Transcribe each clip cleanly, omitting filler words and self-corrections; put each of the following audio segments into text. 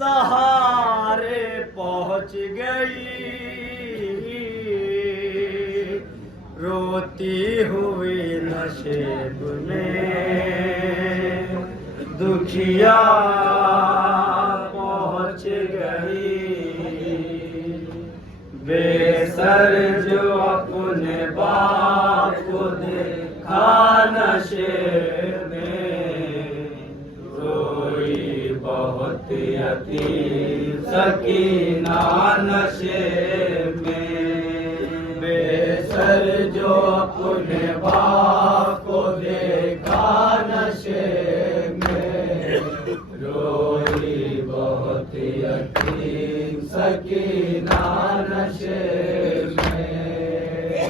सहारे पहुंच गई, रोती हुई नशेब में दुखिया पहुंच गई। बेसर जो अपने बाप को देखा नशे में, रोई बहुत यतीम सकीना नशे में। बेसर जो अपने बाप को देखा नशे में, रोई बहुत यतीम सकीना नशे में।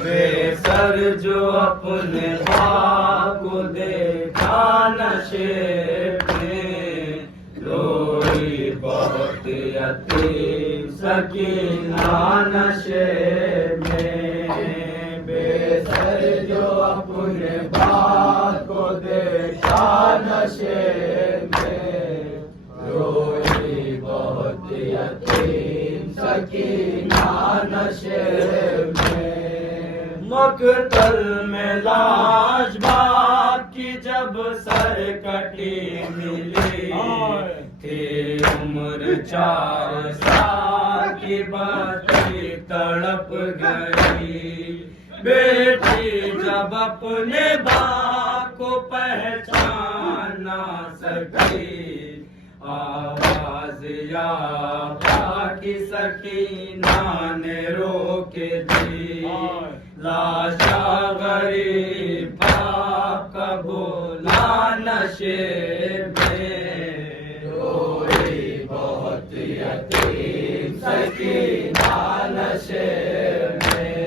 बेसर जो अपने बाप को देखा नशे में, रोई बहुत यतीम सकीना नशे में। बेसर जो अपने बाप को देखा नशे में, रोई बहुत यतीम सकीना नशे में। मकतल में लाश बाप की जब सर कटी मिली, थी उम्र 4 साल की बच्ची तड़प गई। बेटी जब अपने बाप को पहचान ना सकी, आवाज या बाकी सकीना ने रोक दी। लाशा गरीब बाप का भोला नशे में, रोई बहुत यतीम सकीना नशे में।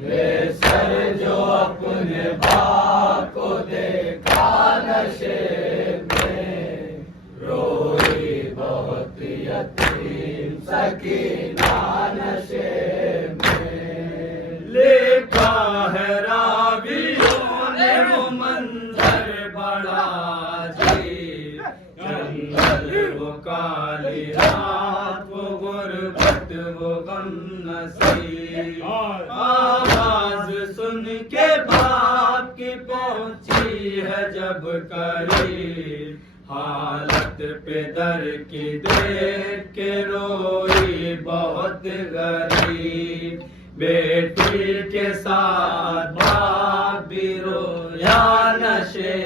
बेसर जो अपने बाप को देखा नशे में, रोई बहुत यतीम सकीना नशे में। लिखा है रावियों ने वो मंजर बड़ा जी, जंगल वो काली रात वो गुर्बत वो गम नसीब। आवाज सुन के बाप की पहुंची है जब करीब, हालत पे दर की देख के रोई बहुत गरीब। बेटी के साथ बाप भी रोया नशे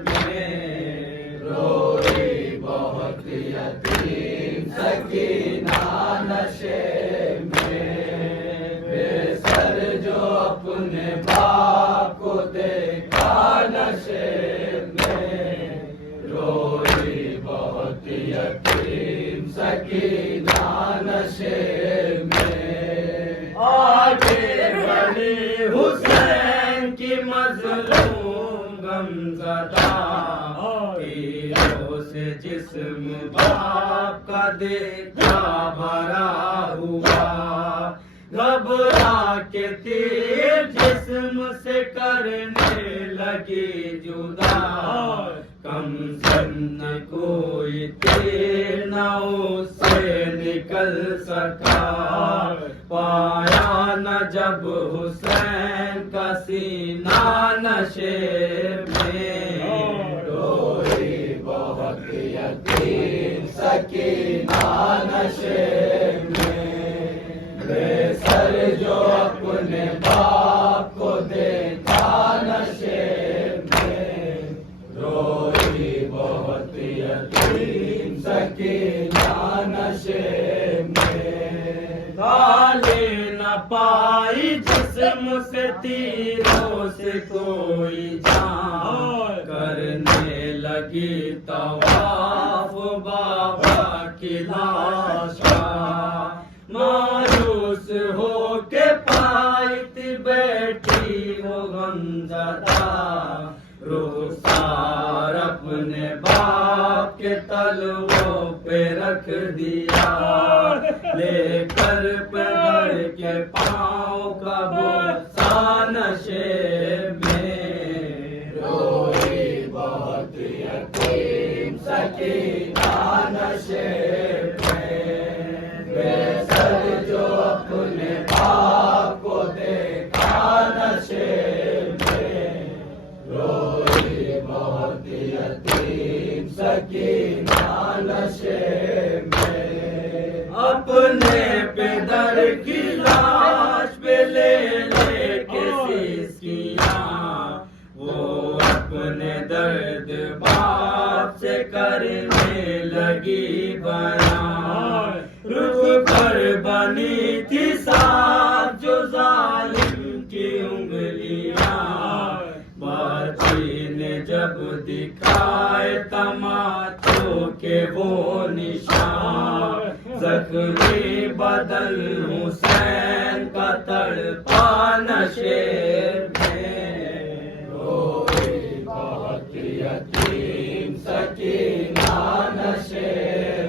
में, रोई बहुत यतीम सकीना नशे में। बेसर जो अपने बाप को देखा नशे में, रोई बहुत यतीम सकीना नशे में। आगे बढ़ी हुसैन की मजलूम गमज़दा, तीरों से जिस्म बाप का देखा भरा हुआ। घबरा के तीर जिस्म से करने लगी जुदा, कम सन कोई तीर न उससे निकल सका। पाया न जब हुसैन का सीना नशे में, रोई बहुत यतीम सकीना नशे में। बेसर जो अपने बाप को देखा नशे में, रोई बहुत यतीम सकीना नशे में। गाली न पाई जिस्म से तीरों से कोई जान, करने लगी तवाफ बाबा की लाश का। मायूस हो के पाई थी बेटी वो गमज़दा, रुखसार अपने बाप के तलवों पे रख दिया। लेकर पकड़ के पाँव का बोसा नशे में, रोई बहुत यतीम सकीना नशे सकीना नशे में। अपने पेदर की लाश पे ले के सिसकियाँ, वो अपने दर्द बाप से करने लगी बयां। रुख पर बनी थी साफ जो जालिम की उंगलियां, बाजी ने जब दिखाए तमाचों के वो निशान, जख्मी बदन हुसैन का तड़पा नशे में। रोई बहुत यतीम सकीना नशे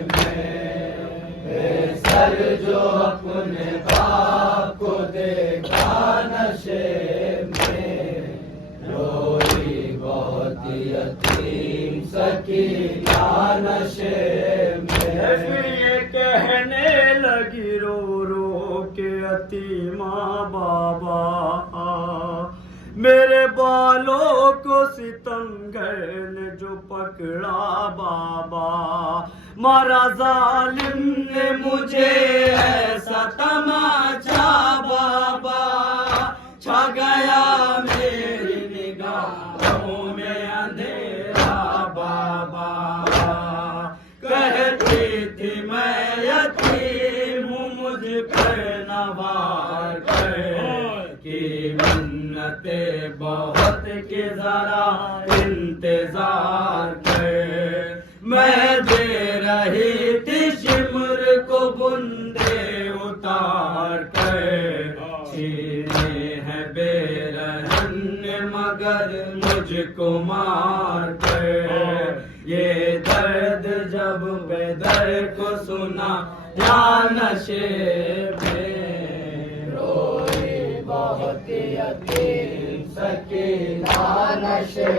में, सर जो अपने बाप को देखा नशे में। रोई बहुत यतीम सकीना नशे में। ये कहने लगी रो रो के यतीमा बाबा, मेरे बालों को सितमगर ने जो पकड़ा बाबा, मारा जालिम ने मुझे ऐसा तमाचा बाबा, छा गया मेरी निगाहों में अंधेरा बाबा। कहती थी मैं यतीम हूँ मुझ पर नवार कर, कि मन्नते बहुत के जरा इंतजार कर। मैं दे रही थी शिमर को बुंदे उतार कर, छीने है बेरहन मगर मुझको मार कर। ये दर्द जब बेदर को सुना या नशे में। रोई बहुत यतीम सकीना नशे